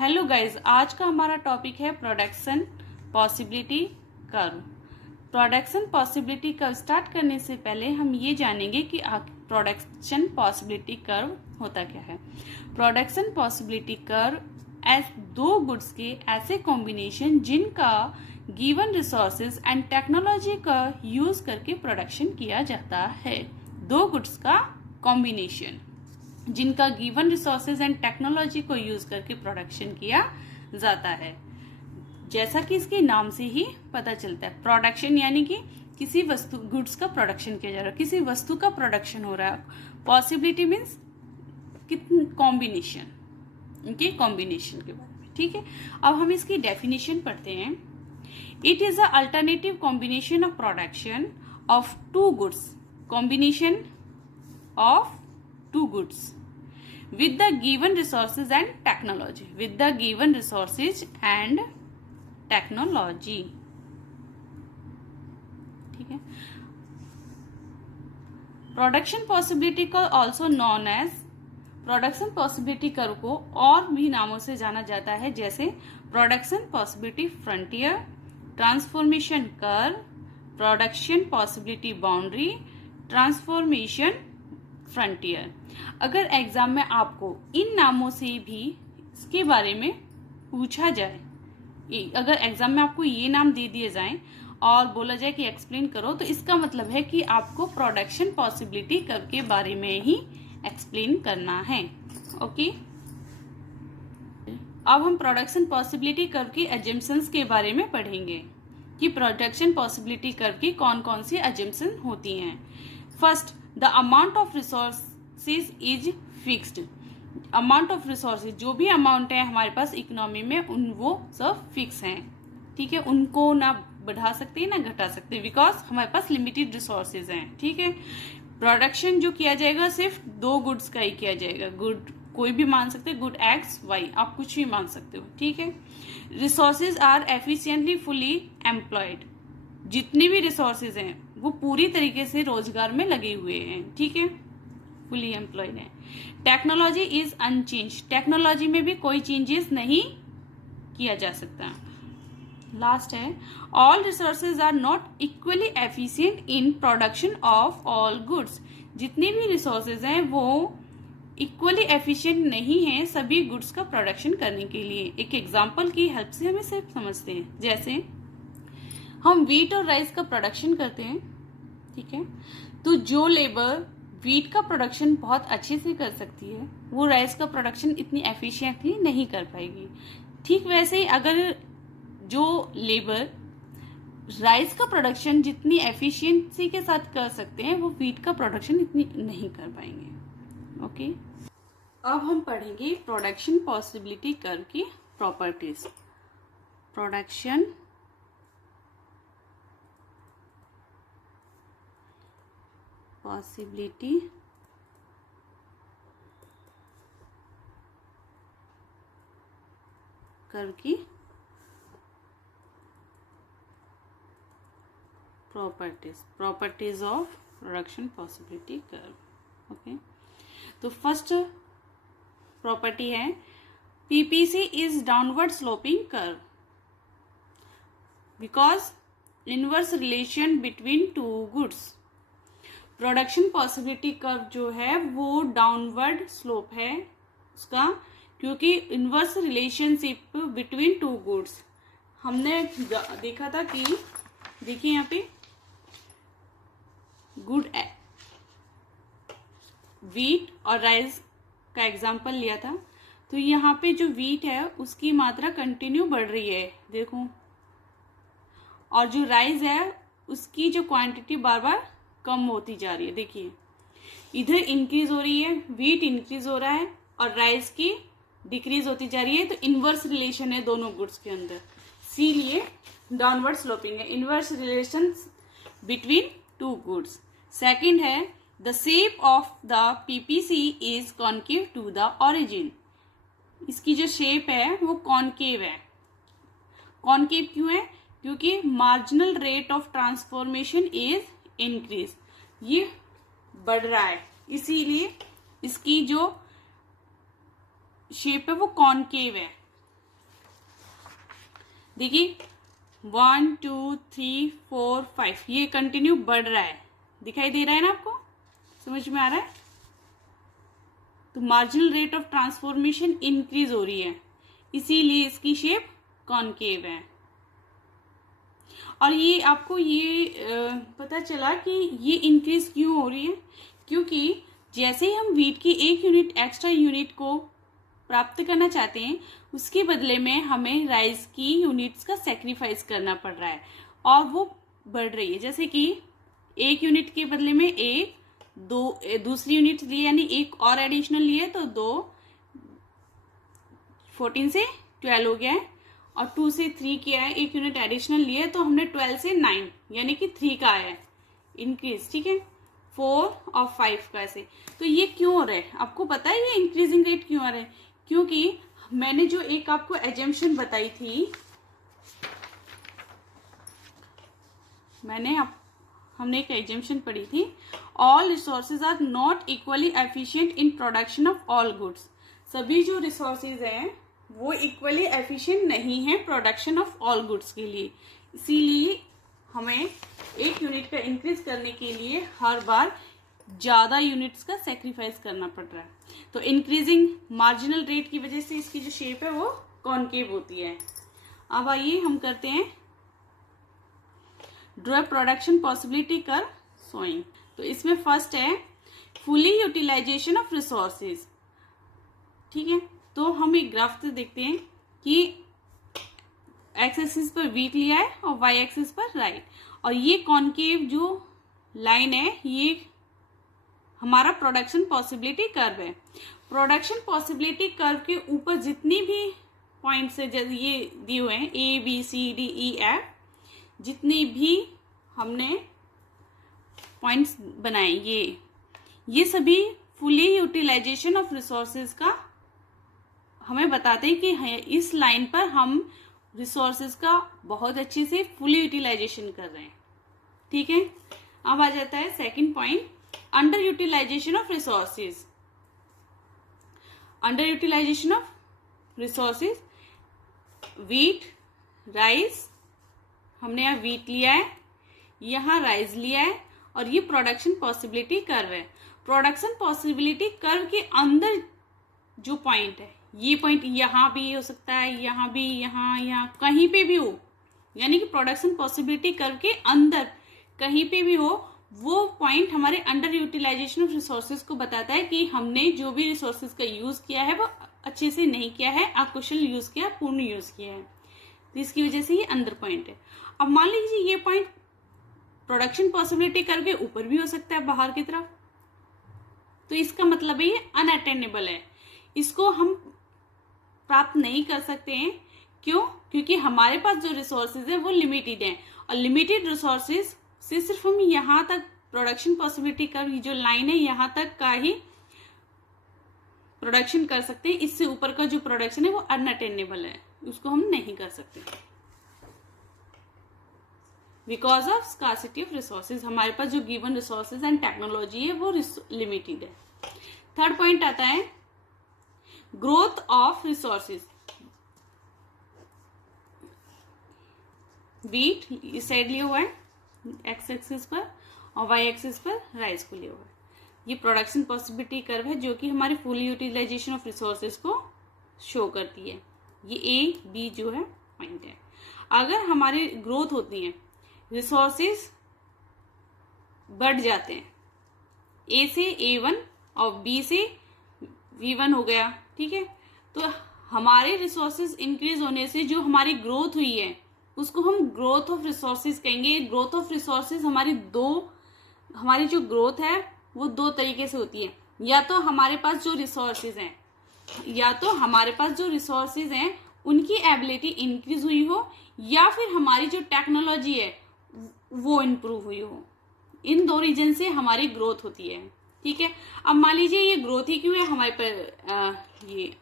Hello guys, आज का हमारा टॉपिक है production possibility curve. Production possibility curve start करने से पहले हम ये जानेंगे कि प्रोडक्शन पॉसिबिलिटी कर्व होता क्या है। प्रोडक्शन पॉसिबिलिटी कर्व एज दो गुड्स के ऐसे कॉम्बिनेशन जिनका गिवन रिसोर्सेज एंड टेक्नोलॉजी का यूज करके प्रोडक्शन किया जाता है। दो गुड्स का कॉम्बिनेशन जिनका गिवन रिसोर्सेज एंड टेक्नोलॉजी को यूज करके प्रोडक्शन किया जाता है। जैसा कि इसके नाम से ही पता चलता है, प्रोडक्शन यानी कि किसी वस्तु गुड्स का प्रोडक्शन किया जा रहा है, किसी वस्तु का प्रोडक्शन हो रहा है। पॉसिबिलिटी मीन्स कॉम्बिनेशन, इनके कॉम्बिनेशन के बारे में। ठीक है, अब हम इसकी डेफिनेशन पढ़ते हैं। It is a alternative combination of production of two goods, combination of two goods with the given resources and technology, with the given resources and technology। ठीक है, प्रोडक्शन पॉसिबिलिटी को also known as, production possibility curve को और भी नामों से जाना जाता है, जैसे production possibility frontier, transformation curve, production possibility boundary, transformation frontier. अगर एग्जाम में आपको इन नामों से भी इसके बारे में पूछा जाए, अगर एग्जाम में आपको ये नाम दे दिए जाएं और बोला जाए कि एक्सप्लेन करो, तो इसका मतलब है कि आपको प्रोडक्शन पॉसिबिलिटी कर्व के बारे में ही एक्सप्लेन करना है। ओके, अब हम प्रोडक्शन पॉसिबिलिटी कर्व की एजम्पशंस के बारे में पढ़ेंगे कि प्रोडक्शन पॉसिबिलिटी कर्व की कौन कौन सी एजम्पशन होती हैं। First, the amount of resources is fixed. Amount of resources, जो भी अमाउंट है हमारे पास इकोनॉमी में, वो सब फिक्स हैं। ठीक है, उनको ना बढ़ा सकते ना घटा सकते, बिकॉज हमारे पास लिमिटेड रिसोर्सेज हैं। ठीक है, प्रोडक्शन जो किया जाएगा सिर्फ दो गुड्स का ही किया जाएगा। गुड कोई भी मान सकते, गुड एक्स वाई, आप कुछ भी मान सकते हो। ठीक है, resources are efficiently fully employed. जितने भी रिसोर्सेज हैं वो पूरी तरीके से रोजगार में लगे हुए हैं। ठीक है, फुली एम्प्लॉयड है। टेक्नोलॉजी इज अनचेंज, टेक्नोलॉजी में भी कोई चेंजेस नहीं किया जा सकता। लास्ट है, all resources are not equally efficient in production of all goods. जितने भी रिसोर्सेज हैं वो इक्वली एफिशिएंट नहीं है सभी गुड्स का प्रोडक्शन करने के लिए। एक एग्जाम्पल की हेल्प से हमें सिर्फ समझते हैं, जैसे हम व्हीट और राइस का प्रोडक्शन करते हैं। ठीक है, तो जो लेबर व्हीट का प्रोडक्शन बहुत अच्छे से कर सकती है, वो राइस का प्रोडक्शन इतनी एफिशिएंटली नहीं कर पाएगी। ठीक वैसे ही अगर जो लेबर राइस का प्रोडक्शन जितनी एफिशिएंसी के साथ कर सकते हैं, वो व्हीट का प्रोडक्शन इतनी नहीं कर पाएंगे। ओके, अब हम पढ़ेंगे प्रोडक्शन पॉसिबिलिटी कर्व की प्रॉपर्टीज। प्रोडक्शन पॉसिबिलिटी कर्व की properties of production possibility curve. Okay, तो फर्स्ट प्रॉपर्टी है PPC is downward sloping curve because inverse relation between two goods. Production possibility curve जो है वो डाउनवर्ड स्लोप है उसका, क्योंकि inverse relationship between two goods हमने देखा था कि देखिए यहाँ पे गुड व्हीट और राइस का एग्जांपल लिया था। तो यहाँ पे जो व्हीट है उसकी मात्रा कंटिन्यू बढ़ रही है, देखो, और जो राइस है उसकी जो क्वांटिटी बार बार कम होती जा रही है। देखिए, इधर इंक्रीज हो रही है, व्हीट इंक्रीज हो रहा है और राइस की डिक्रीज होती जा रही है। तो इनवर्स रिलेशन है दोनों गुड्स के अंदर, इसीलिए डाउनवर्ड स्लोपिंग है, inverse relation between two goods. Second है the shape of the PPC is concave to the origin. इसकी जो शेप है वो कॉन्केव है। कॉन्केव क्यों है? क्योंकि marginal rate of transformation is increase, ये बढ़ रहा है, इसीलिए इसकी जो शेप है वो कॉन्केव है। देखिए 1 2 3 4 5 ये कंटिन्यू बढ़ रहा है, दिखाई दे रहा है ना आपको, समझ में आ रहा है। तो marginal rate of transformation increase हो रही है, इसीलिए इसकी शेप कॉनकेव है। और ये आपको ये पता चला कि ये इंक्रीज क्यों हो रही है, क्योंकि जैसे ही हम वीट की 1 यूनिट एक्स्ट्रा यूनिट को प्राप्त करना चाहते हैं, उसके बदले में हमें राइस की यूनिट्स का सेक्रीफाइस करना पड़ रहा है और वो बढ़ रही है। जैसे कि 1 यूनिट के बदले में 1 2 दूसरी यूनिट लिए, यानी एक और एडिशनल लिए तो 2, 14 से 12 हो गया है, और 2 से 3 किया है, 1 यूनिट एडिशनल लिए तो हमने 12 से 9 यानी कि 3 का आया है इंक्रीज, ठीक है, 4 और 5 का ऐसे। तो ये क्यों हो रहा है, आपको पता है ये इंक्रीजिंग रेट क्यों आ रहा है? क्योंकि मैंने जो एक आपको एजम्पशन बताई थी, हमने एक एजम्पशन पढ़ी थी, all resources are not equally efficient in production of all goods. सभी जो रिसोर्सेज हैं वो इक्वली एफिशिएंट नहीं है प्रोडक्शन ऑफ ऑल गुड्स के लिए, इसीलिए हमें 1 यूनिट का इंक्रीज करने के लिए हर बार ज्यादा यूनिट्स का सेक्रीफाइस करना पड़ रहा है। तो इंक्रीजिंग मार्जिनल रेट की वजह से इसकी जो शेप है वो कॉनकेव होती है। अब आइए हम करते हैं draw production possibility curve showing. तो इसमें फर्स्ट है फुली यूटिलाइजेशन ऑफ रिसोर्सेज, ठीक है। तो हम एक ग्राफ से देखते हैं कि एक्स एक्सिस पर वीट लिया है और वाई एक्सिस पर राइट, और ये कॉनकेव जो लाइन है ये हमारा प्रोडक्शन पॉसिबिलिटी कर्व है। प्रोडक्शन पॉसिबिलिटी कर्व के ऊपर जितनी भी पॉइंट्स है, जैसे ये दिए हुए हैं A B C D E F, जितनी भी हमने पॉइंट्स बनाए ये सभी फुली यूटिलाइजेशन ऑफ रिसोर्सेज का हमें बताते हैं कि इस लाइन पर हम रिसोर्सेज का बहुत अच्छे से फुली यूटिलाइजेशन कर रहे हैं, ठीक है। अब आ जाता है second point, under utilisation of resources. Under utilisation of resources, wheat, rice, हमने यहाँ वीट लिया है, यहाँ राइस लिया है, और ये प्रोडक्शन पॉसिबिलिटी कर्व है। प्रोडक्शन पॉसिबिलिटी कर्व के अंदर जो पॉइंट है, ये पॉइंट यहाँ भी हो सकता है, यहाँ भी, यहाँ कहीं पे भी हो, यानी कि प्रोडक्शन पॉसिबिलिटी कर्व के अंदर कहीं पे भी हो, वो पॉइंट हमारे अंडर यूटिलाइजेशन ऑफ रिसोर्सेज को बताता है कि हमने जो भी रिसोर्सेज का यूज किया है वो अच्छे से नहीं किया है, अकुशल यूज किया, पूर्ण यूज किया है, तो इसकी वजह से ये अंदर पॉइंट है। अब मान लीजिए ये पॉइंट प्रोडक्शन पॉसिबिलिटी कर्व के ऊपर भी हो सकता है, बाहर की तरफ, तो इसका मतलब है ये अनअटेनेबल है, इसको हम प्राप्त नहीं कर सकते हैं। क्यों? क्योंकि हमारे पास जो रिसोर्सेज है वो लिमिटेड है, और लिमिटेड रिसोर्सेज से सिर्फ हम यहाँ तक प्रोडक्शन पॉसिबिलिटी कर्व जो लाइन है यहाँ तक का ही प्रोडक्शन कर सकते हैं, इससे ऊपर का जो प्रोडक्शन है वो अनअटेनेबल है, उसको हम नहीं कर सकते because of scarcity of resources. हमारे पास जो गिवन रिसोर्सेज एंड टेक्नोलॉजी है वो लिमिटेड है। थर्ड पॉइंट आता है ग्रोथ ऑफ रिसोर्सेज। वीट इस साइड लिया हुआ है एक्स एक्सिस पर, और वाई एक्सिस पर राइस को लिया हुआ है। ये प्रोडक्शन पॉसिबिलिटी कर्व है जो कि हमारे फुल यूटिलाइजेशन ऑफ रिसोर्सेज को शो करती है। ये ए बी जो है पॉइंट है। अगर हमारी ग्रोथ होती है, रिसोर्सेज बढ़ जाते हैं, ए से A1 और बी से V1 हो गया, ठीक है, तो हमारे रिसोर्सेज इंक्रीज होने से जो हमारी ग्रोथ हुई है उसको हम ग्रोथ ऑफ रिसोर्सेज कहेंगे। ग्रोथ ऑफ रिसोर्सेज हमारी जो ग्रोथ है वो 2 तरीके से होती है, या तो हमारे पास जो रिसोर्सेज हैं उनकी एबिलिटी इंक्रीज हुई हो, या फिर हमारी जो टेक्नोलॉजी है वो इम्प्रूव हुई हो। इन 2 रीजन से हमारी ग्रोथ होती है, ठीक है। अब मान लीजिए ये ग्रोथ ही क्यों है, हमारे पर ये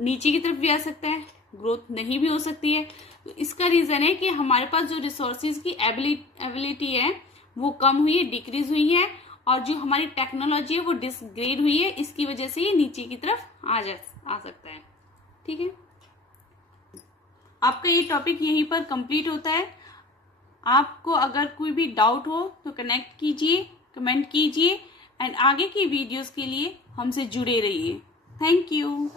नीचे की तरफ भी आ सकता है, ग्रोथ नहीं भी हो सकती है। तो इसका रीजन है कि हमारे पास जो रिसोर्सेज की एबिलिटी है वो कम हुई है, डिक्रीज हुई है, और जो हमारी टेक्नोलॉजी है वो डिसग्रेड हुई है, इसकी वजह से ये नीचे की तरफ आ सकता है, ठीक है। आपका ये टॉपिक यहीं पर कंप्लीट होता है। आपको अगर कोई भी डाउट हो तो कनेक्ट कीजिए, कमेंट कीजिए एंड आगे की वीडियोस के लिए हमसे जुड़े रहिए। Thank you.